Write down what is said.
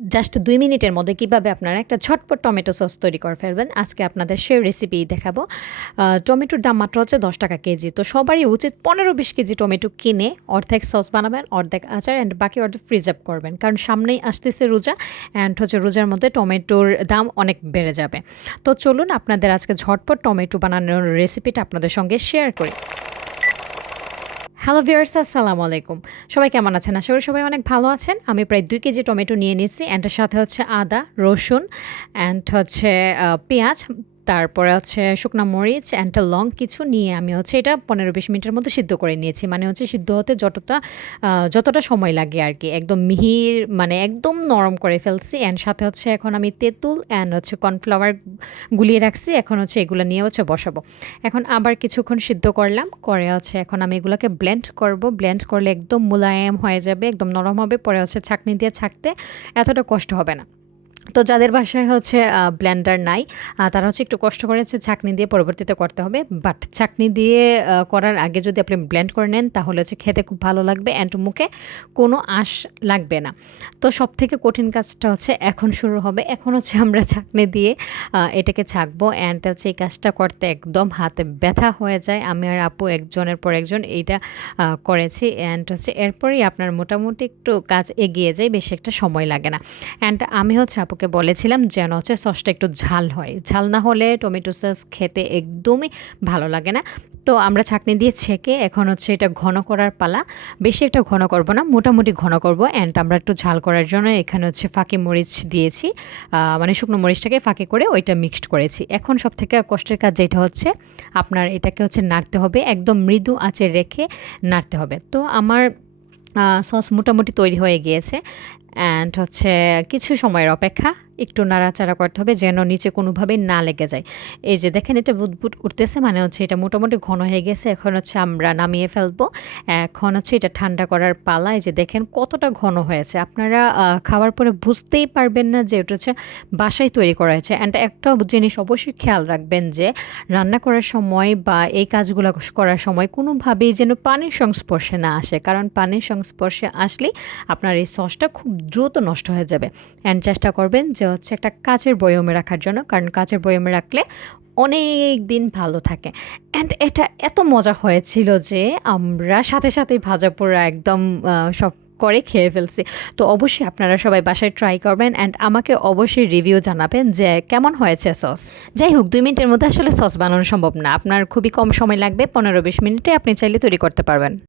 Just ২ মিনিটের মধ্যে কীভাবে আপনারা একটা ঝটপট টমেটো সস তৈরি করে ফেলবেন, আজকে আপনাদের সেই রেসিপি দেখাবো। টমেটোর দাম মাত্র হচ্ছে ১০ টাকা কেজি। তো সবারই উচিত ১৫-২০ কেজি টমেটো কিনে অর্ধেক সস বানাবেন, অর্ধেক আচার অ্যান্ড বাকি অর্ধেক ফ্রিজ আপ করবেন। কারণ সামনেই আসতেছে রোজা অ্যান্ড হচ্ছে রোজার মধ্যে টমেটোর দাম অনেক বেড়ে যাবে। তো চলুন আপনাদের আজকে ঝটপট টমেটো বানানোর রেসিপিটা আপনাদের সঙ্গে শেয়ার করি। হ্যালো ভিউয়ার্স, আসসালামু আলাইকুম। সবাই কেমন আছেন? আশা করি সবাই অনেক ভালো আছেন। আমি প্রায় ২ কেজি টমেটো নিয়ে নিয়েছি অ্যান্ড এর সাথে হচ্ছে আদা, রসুন অ্যান্ড হচ্ছে পেঁয়াজ, তারপরে হচ্ছে শুকনা মরিচ অ্যান্ড লং কিছু নিয়ে আমি হচ্ছে এটা ১৫-২০ মিনিটের মধ্যে সিদ্ধ করে নিয়েছি। মানে হচ্ছে সিদ্ধ হতে যতটা সময় লাগে আর কি, একদম মিহির মানে একদম নরম করে ফেলছি। অ্যান্ড সাথে হচ্ছে এখন আমি তেঁতুল অ্যান্ড হচ্ছে কর্নফ্লাওয়ার গুলিয়ে রাখছি। এখন হচ্ছে এগুলো নিয়ে হচ্ছে বসাবো। এখন আবার কিছুক্ষণ সিদ্ধ করলাম, করে হচ্ছে এখন আমি এগুলোকে ব্লেন্ড করব। ব্লেন্ড করলে একদম মোলায়েম হয়ে যাবে, একদম নরম হবে। পরে হচ্ছে ছাঁকনি দিয়ে ছাঁকতে এতটা কষ্ট হবে না। তো যাদের বাসায় হচ্ছে ব্লেন্ডার নাই, তারা হচ্ছে একটু কষ্ট করে হচ্ছে ছাঁকনি দিয়ে পরবর্তীতে করতে হবে। বাট ছাঁকনি দিয়ে করার আগে যদি আপনি ব্লেন্ড করে নেন তাহলে হচ্ছে খেতে খুব ভালো লাগবে অ্যান্ড মুখে কোনো আঁশ লাগবে না। তো সবথেকে কঠিন কাজটা হচ্ছে এখন শুরু হবে। এখন হচ্ছে আমরা ছাঁকনি দিয়ে এটাকে ছাঁকবো অ্যান্ড হচ্ছে এই কাজটা করতে একদম হাতে ব্যথা হয়ে যায়। আমি আর আপু একজনের পর একজন এইটা করেছি অ্যান্ড হচ্ছে এরপরেই আপনার মোটামুটি একটু কাজ এগিয়ে যায়, বেশি একটা সময় লাগে না। অ্যান্ড আমি হচ্ছে আপুকে বলেছিলাম যেন হচ্ছে সসটা একটু ঝাল হয়, ঝাল না হলে টমেটো সস খেতে একদমই ভালো লাগে না। তো আমরা ছাঁকনি দিয়ে ছেঁকে এখন হচ্ছে এটা ঘন করার পালা। বেশি একটা ঘন করব না, মোটামুটি ঘন করব। অ্যান্ড আমরা একটু ঝাল করার জন্য এখানে হচ্ছে ফাঁকি মরিচ দিয়েছি, মানে শুকনো মরিচটাকে ফাঁকি করে ওইটা মিক্সড করেছি। এখন সব থেকে কষ্টের কাজ যেটা হচ্ছে আপনার এটাকে হচ্ছে নাড়তে হবে, একদম মৃদু আঁচে রেখে নাড়তে হবে। তো আমার সস মোটামুটি তৈরি হয়ে গিয়েছে অ্যান্ড হচ্ছে কিছু সময়ের অপেক্ষা, একটু নাড়াচাড়া করতে হবে যেন নিচে কোনোভাবেই না লেগে যায়। এই যে দেখেন এটা বুদবুদ উঠতেছে, মানে হচ্ছে এটা মোটামুটি ঘন হয়ে গেছে। এখন হচ্ছে আমরা নামিয়ে ফেলবো। এখন হচ্ছে এটা ঠান্ডা করার পালা। এই যে দেখেন কতটা ঘন হয়েছে, আপনারা খাওয়ার পরে বুঝতেই পারবেন না যে এটা হচ্ছে বাসায় তৈরি করা হয়েছে। অ্যান্ড একটা জিনিস অবশ্যই খেয়াল রাখবেন যে রান্না করার সময় বা এই কাজগুলো করার সময় কোনোভাবেই যেন পানির সংস্পর্শে না আসে, কারণ পানির সংস্পর্শে আসলেই আপনার এই সসটা খুব দ্রুত নষ্ট হয়ে যাবে। অ্যান্ড চেষ্টা করবেন যে হচ্ছে একটা কাচের বয়মে রাখার জন্য, কারণ কাচের বয়মে রাখলে অনেক দিন ভালো থাকে। অ্যান্ড এটা এত মজা হয়েছিল যে আমরা সাথে সাথেই ভাজা পোড়া একদম সব করে খেয়ে ফেলছি। তো অবশ্যই আপনারা সবাই বাসায় ট্রাই করবেন অ্যান্ড আমাকে অবশ্যই রিভিউ জানাবেন যে কেমন হয়েছে সস। যাই হোক, ২ মিনিটের মধ্যে আসলে সস বানানো সম্ভব না, আপনার খুবই কম সময় লাগবে। ১৫-২০ মিনিটে আপনি চাইলে তৈরি করতে পারবেন।